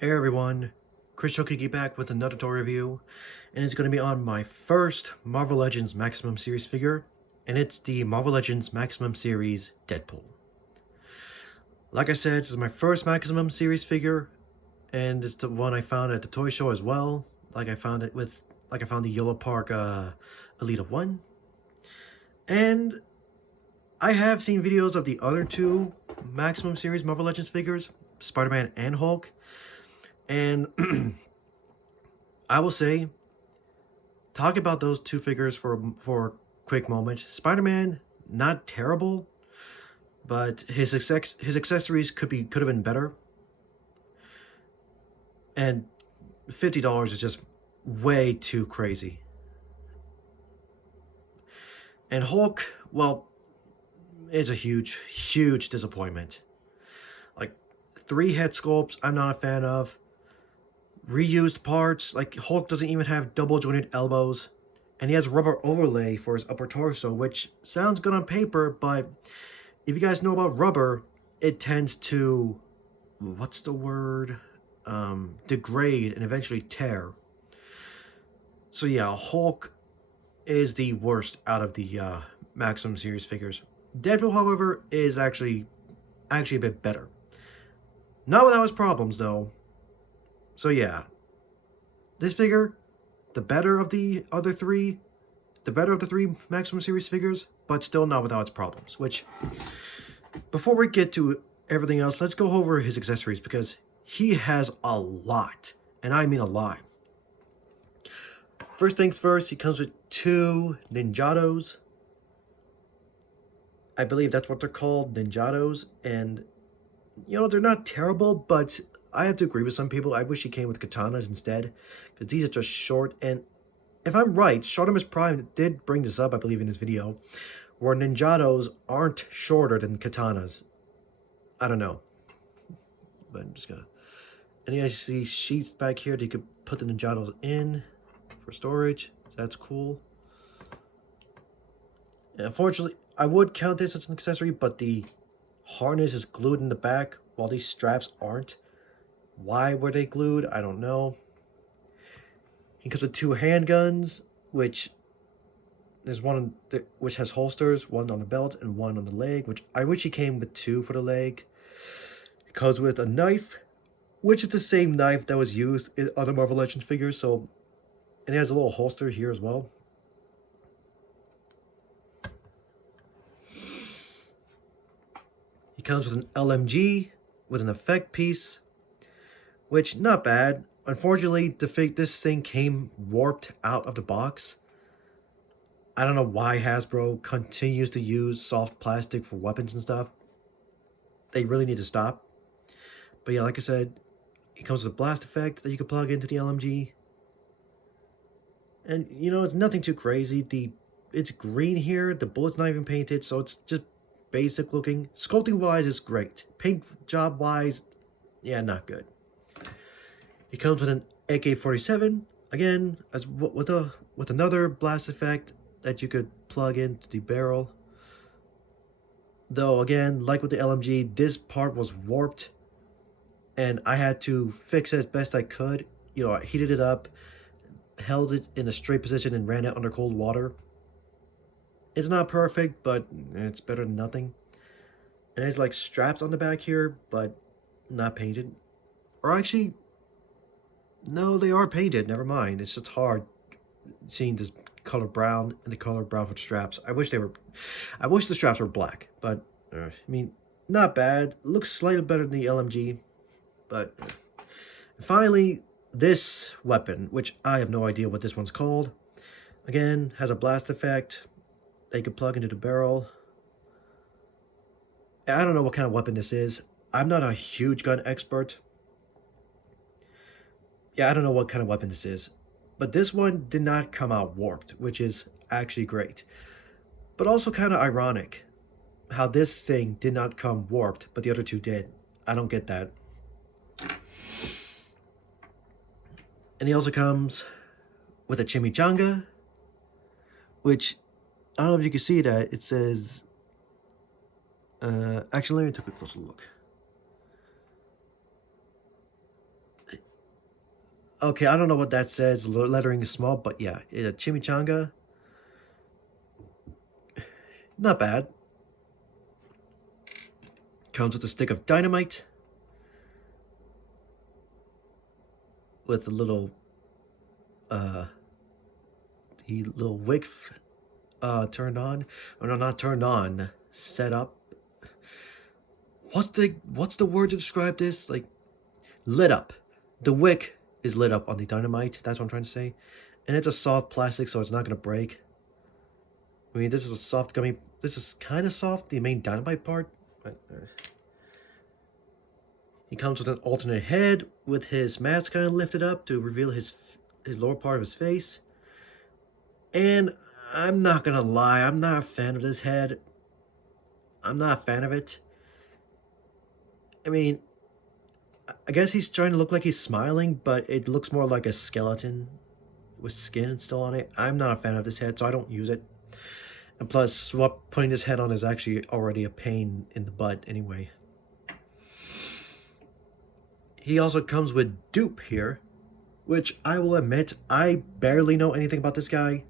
Hey everyone, Chris Shokiki back with another toy review, and it's going to be on my first Marvel Legends Maximum Series figure, and it's the Marvel Legends Maximum Series Deadpool. Like I said, this is my first Maximum Series figure, and it's the one I found at the toy show as well. I found the Yellow Park Elite of 1. And I have seen videos of the other two Maximum Series Marvel Legends figures, Spider-Man and Hulk, and I will say, talk about those two figures for a quick moment. Spider-Man, not terrible, but his accessories could have been better. And $50 is just way too crazy. And Hulk, well, is a huge disappointment. Like 3 head sculpts, I'm not a fan of. Reused parts, like Hulk doesn't even have double jointed elbows. And he has rubber overlay for his upper torso, which sounds good on paper, but if you guys know about rubber, it tends to, what's the word? Degrade and eventually tear. So yeah, Hulk is the worst out of the Maximum Series figures. Deadpool, however, is actually a bit better. Not without his problems, though. So yeah, this figure, the better of the three Maximum Series figures, but still not without its problems. Which, before we get to everything else, let's go over his accessories, because he has a lot, and I mean a lot. First things first, he comes with 2 Ninjatos. I believe that's what they're called, Ninjatos, and you know, they're not terrible, but I have to agree with some people. I wish he came with katanas instead, because these are just short. And if I'm right, Shartimus Prime did bring this up, I believe, in his video, where Ninjatos aren't shorter than katanas. I don't know, but I'm just gonna. And you guys see sheets back here that you could put the Ninjatos in for storage. So that's cool. And unfortunately, I would count this as an accessory, but the harness is glued in the back while these straps aren't. Why were they glued? I don't know. He comes with 2 handguns, which there's one which has holsters, one on the belt and one on the leg, which I wish he came with 2 for the leg. He comes with a knife, which is the same knife that was used in other Marvel Legends figures, so, and it has a little holster here as well. He comes with an LMG with an effect piece, which not bad. Unfortunately, this thing came warped out of the box. I don't know why Hasbro continues to use soft plastic for weapons and stuff. They really need to stop. But yeah, like I said, it comes with a blast effect that you can plug into the LMG. And you know, it's nothing too crazy. It's green here. The bullet's not even painted, so it's just basic looking. Sculpting wise, it's great. Paint job wise, yeah, not good. It comes with an AK-47 again, as with another blast effect that you could plug into the barrel. Though again, like with the LMG, this part was warped, and I had to fix it as best I could. You know, I heated it up, held it in a straight position, and ran it under cold water. It's not perfect, but it's better than nothing. And there's like straps on the back here, but not painted. Or actually, no, they are painted. Never mind. It's just hard seeing this color brown and the color brown for the straps. I wish the straps were black, but I mean, not bad. Looks slightly better than the LMG, but finally, this weapon, which I have no idea what this one's called. Again, has a blast effect that you can plug into the barrel. I don't know what kind of weapon this is. I'm not a huge gun expert. Yeah, I don't know what kind of weapon this is. But this one did not come out warped, which is actually great. But also kind of ironic how this thing did not come warped, but the other two did. I don't get that. And he also comes with a chimichanga, which, I don't know if you can see that. It says, actually, let me take a closer look. Okay, I don't know what that says. Lettering is small, but yeah, a chimichanga. Not bad. Comes with a stick of dynamite. With a little, the little wick, turned on. Oh no, not turned on. Set up. What's the word to describe this? Like, lit up. The wick is lit up on the dynamite. That's what I'm trying to say. And it's a soft plastic, so it's not gonna break. I mean, this is a soft gummy. This is kind of soft. The main dynamite part. He comes with an alternate head with his mask kind of lifted up to reveal his lower part of his face. And I'm not gonna lie, I'm not a fan of this head. I'm not a fan of it. I mean, I guess he's trying to look like he's smiling, but it looks more like a skeleton with skin still on it. I'm not a fan of this head, so I don't use it. And plus, putting this head on is actually already a pain in the butt anyway. He also comes with dupe here, which I will admit, I barely know anything about this guy.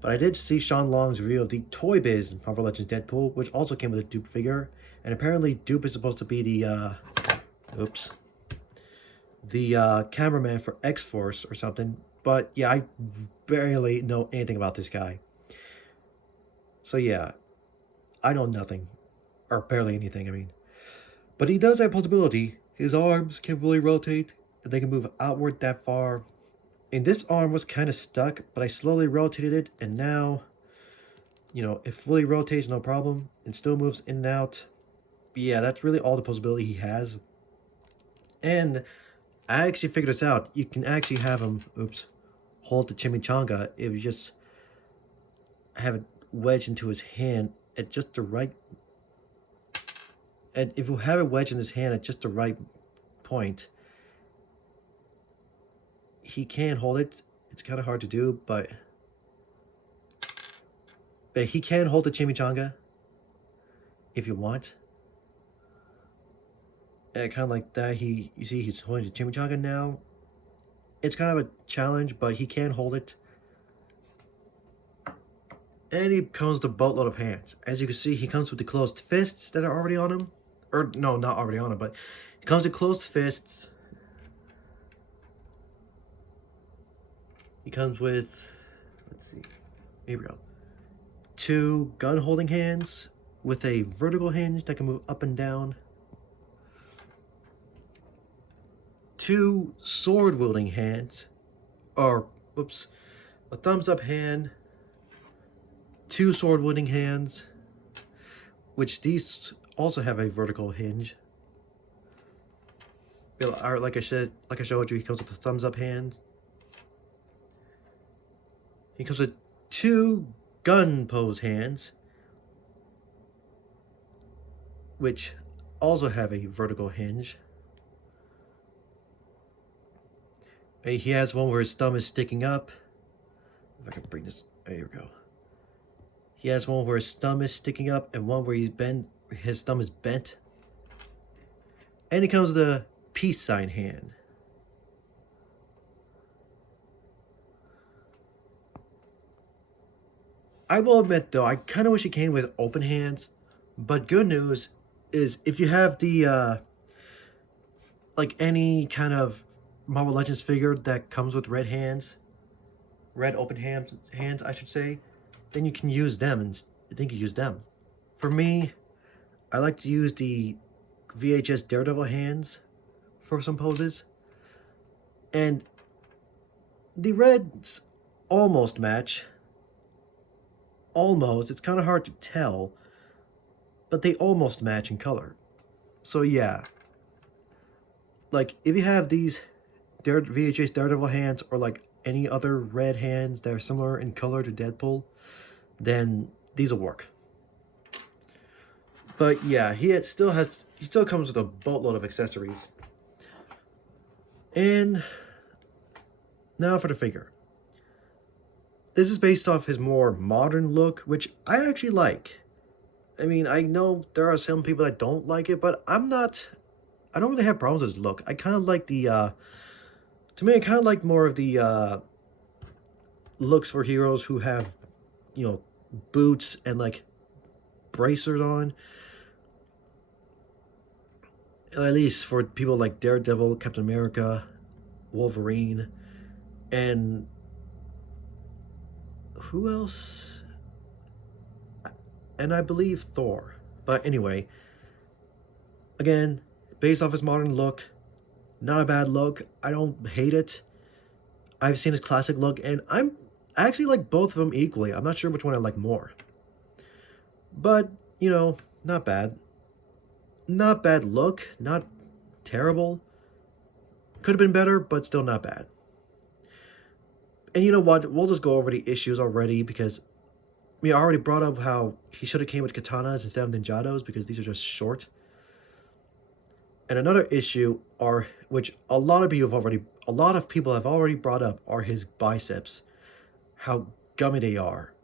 But I did see Sean Long's review of the Toy Biz Marvel Legends Deadpool, which also came with a dupe figure. And apparently dupe is supposed to be the, cameraman for X-Force or something. But yeah, I barely know anything about this guy. So yeah, I know nothing. Or barely anything, I mean. But he does have possibility. His arms can fully rotate, and they can move outward that far. And this arm was kind of stuck, but I slowly rotated it, and now, you know, it fully rotates, no problem, and still moves in and out. But yeah, that's really all the possibility he has. And I actually figured this out. You can actually have him, hold the chimichanga if you just have it wedged into his hand at just the right. And if you have it wedged in his hand at just the right point, he can hold it. It's kind of hard to do, but he can hold the chimichanga if you want. And kind of like that, you see he's holding the chimichanga now. It's kind of a challenge, but he can hold it. And he comes with a boatload of hands. As you can see, he comes with the closed fists that are already on him. Or, no, not already on him, but he comes with closed fists. He comes with, let's see, here we go. 2 gun-holding hands with a vertical hinge that can move up and down. 2 sword-wielding hands, or, a thumbs-up hand. 2 sword-wielding hands, which these also have a vertical hinge. Like I showed you, he comes with a thumbs-up hand. He comes with 2 gun pose hands, which also have a vertical hinge. He has one where his thumb is sticking up. If I can bring this, there you go. He has one where his thumb is sticking up and one where his thumb is bent. And he comes with a peace sign hand. I will admit though, I kind of wish he came with open hands. But good news is if you have the, like any kind of Marvel Legends figure that comes with red hands, red open hands I should say, then you can use them, and I think you use them. For me, I like to use the VHS Daredevil hands for some poses. And the reds almost match. Almost, it's kind of hard to tell, but they almost match in color. So yeah, like if you have these VHS Daredevil hands or like any other red hands that are similar in color to Deadpool, then these will work. But yeah, he still comes with a boatload of accessories. And now for the figure. This is based off his more modern look, which I actually like. I mean, I know there are some people that don't like it, but I don't really have problems with his look. I kind of like the To me, I kind of like more of the looks for heroes who have, you know, boots and like bracers on. At least for people like Daredevil, Captain America, Wolverine, and who else? And I believe Thor. But anyway, again, based off his modern look, not a bad look. I don't hate it. I've seen his classic look, and I actually like both of them equally. I'm not sure which one I like more. But, you know, not bad. Not bad look, not terrible. Could have been better, but still not bad. And you know what? We'll just go over the issues already because I already brought up how he should have came with katanas instead of ninjados because these are just short. And another issue are, which a lot of people have already brought up, are his biceps. How gummy they are.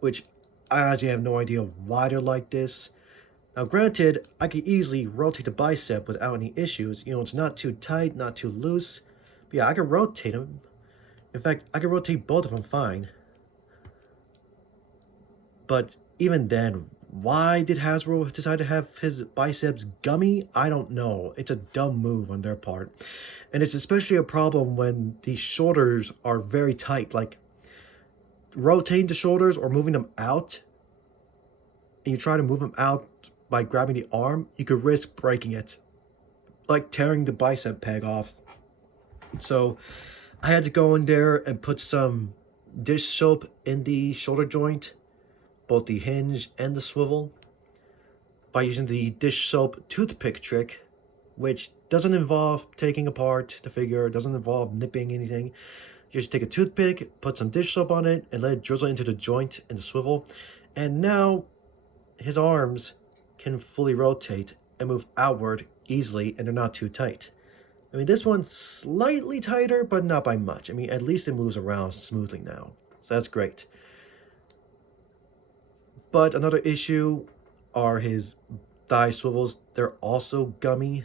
Which I actually have no idea why they're like this. Now granted, I could easily rotate the bicep without any issues. You know, it's not too tight, not too loose. But yeah, I can rotate them. In fact, I can rotate both of them fine. But even then, why did Hasbro decide to have his biceps gummy? I don't know. It's a dumb move on their part. And it's especially a problem when the shoulders are very tight. Like, rotating the shoulders or moving them out, and you try to move them out by grabbing the arm, you could risk breaking it. Like tearing the bicep peg off. So, I had to go in there and put some dish soap in the shoulder joint, both the hinge and the swivel, by using the dish soap toothpick trick, which doesn't involve taking apart the figure, doesn't involve nipping anything. You just take a toothpick, put some dish soap on it, and let it drizzle into the joint and the swivel. And now his arms can fully rotate and move outward easily, and they're not too tight. I mean, this one's slightly tighter, but not by much. I mean, at least it moves around smoothly now. So that's great. But another issue are his thigh swivels. They're also gummy.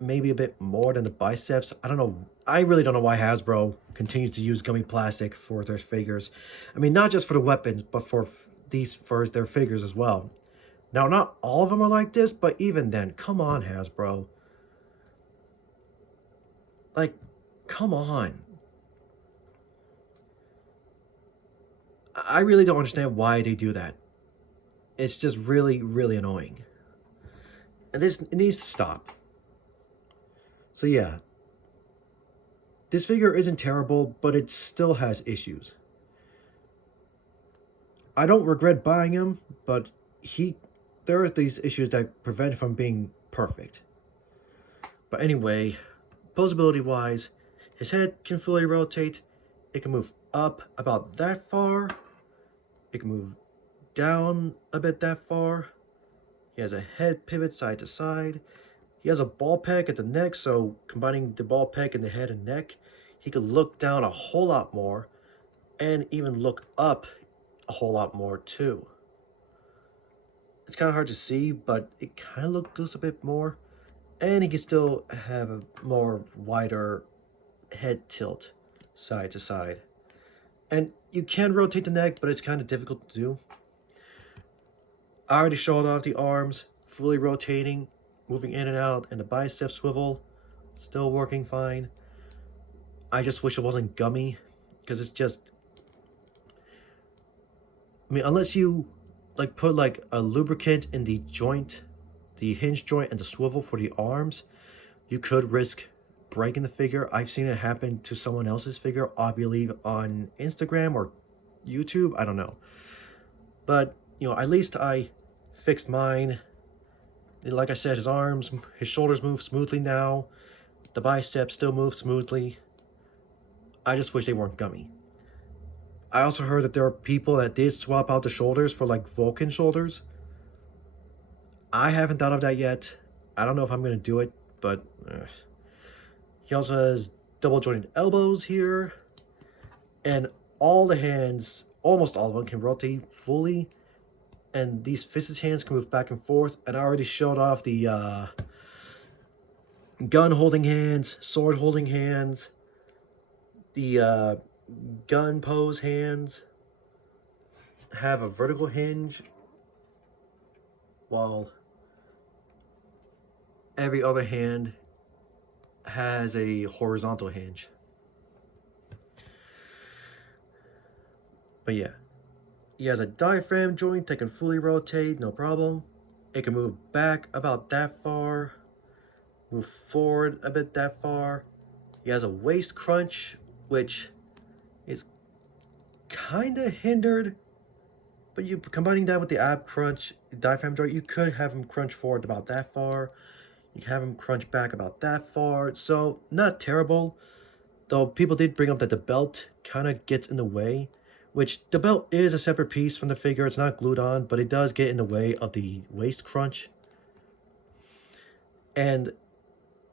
Maybe a bit more than the biceps. I don't know. I really don't know why Hasbro continues to use gummy plastic for their figures. I mean, not just for the weapons, but for their figures as well. Now, not all of them are like this, but even then, come on, Hasbro. Like, come on. I really don't understand why they do that. It's just really, really annoying. And it needs to stop. So yeah. This figure isn't terrible, but it still has issues. I don't regret buying him, but there are these issues that prevent him from being perfect. But anyway, posability-wise, his head can fully rotate. It can move up about that far. It can move down a bit that far. He has a head pivot side to side. He has a ball peg at the neck, so combining the ball peg and the head and neck, he could look down a whole lot more and even look up a whole lot more too. It's kind of hard to see, but it kind of looks a bit more. And he can still have a more wider head tilt side to side. And you can rotate the neck, but it's kind of difficult to do. I already showed off the arms, fully rotating, moving in and out, and the bicep swivel, still working fine. I just wish it wasn't gummy, because it's just... I mean, unless you like put like a lubricant in the joint, the hinge joint and the swivel for the arms, you could risk breaking the figure. I've seen it happen to someone else's figure, I believe on Instagram or YouTube, I don't know. But, you know, at least I fixed mine. Like I said, his shoulders move smoothly now. The biceps still move smoothly. I just wish they weren't gummy. I also heard that there are people that did swap out the shoulders for like Vulcan shoulders. I haven't thought of that yet. I don't know if I'm going to do it, but he also has double jointed elbows here. And all the hands, almost all of them, can rotate fully. And these fisted hands can move back and forth. And I already showed off the gun holding hands, sword holding hands, the gun pose hands have a vertical hinge, while every other hand has a horizontal hinge. But yeah, he has a diaphragm joint that can fully rotate, no problem. It can move back about that far, move forward a bit that far. He has a waist crunch, which is kind of hindered, but you combining that with the ab crunch, diaphragm joint, you could have him crunch forward about that far. You can have him crunch back about that far, so not terrible. Though people did bring up that the belt kind of gets in the way, which the belt is a separate piece from the figure. It's not glued on, but it does get in the way of the waist crunch. And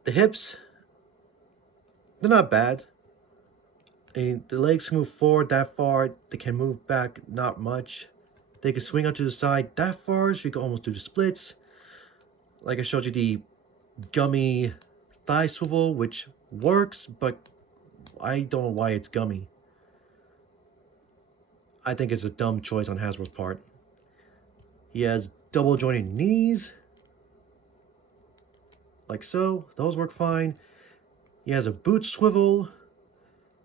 the hips, they're not bad. I mean, the legs can move forward that far. They can move back not much. They can swing out to the side that far, so you can almost do the splits. Like I showed you the gummy thigh swivel, which works, but I don't know why it's gummy. I think it's a dumb choice on Hasbro's part. He has double jointed knees, like so. Those work fine. He has a boot swivel.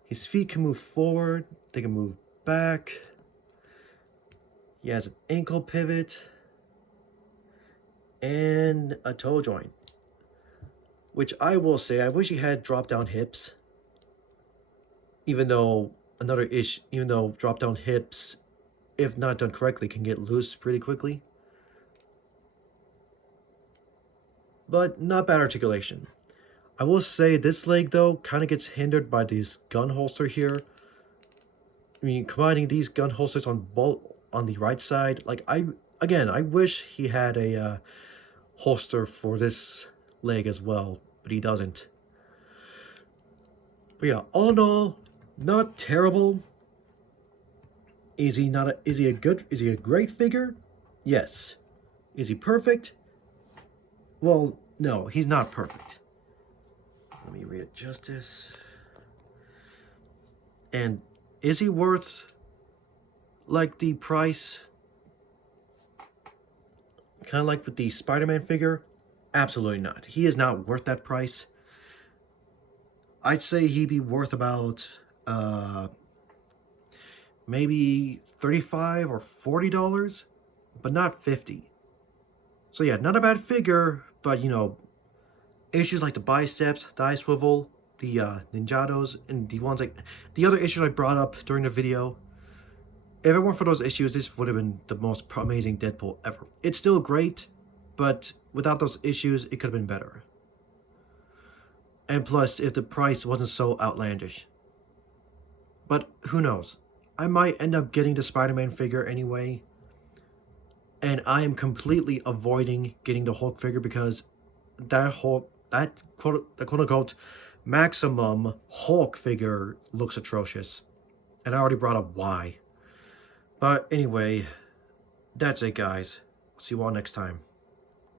His feet can move forward. They can move back. He has an ankle pivot and a toe joint, which I will say, I wish he had drop down hips. Even though drop down hips, if not done correctly, can get loose pretty quickly. But not bad articulation. I will say this leg though kind of gets hindered by this gun holster here. I mean, combining these gun holsters on the right side, like I wish he had a holster for this leg as well, but he doesn't. But yeah, all in all, not terrible. Is he a great figure? Yes. Is he perfect? Well, no, he's not perfect. Let me readjust this. And is he worth like the price? Kind of like with the Spider-Man figure? Absolutely not. He is not worth that price. I'd say he'd be worth about maybe $35 or $40, but not $50. So yeah, not a bad figure, but you know, issues like the biceps, thigh swivel, the ninjados, and the ones like the other issues I brought up during the video. If it weren't for those issues, this would have been the most amazing Deadpool ever. It's still great, but without those issues, it could have been better. And plus, if the price wasn't so outlandish. But who knows? I might end up getting the Spider-Man figure anyway. And I am completely avoiding getting the Hulk figure because that quote-unquote maximum Hulk figure looks atrocious. And I already brought up why. But anyway, that's it guys. See you all next time.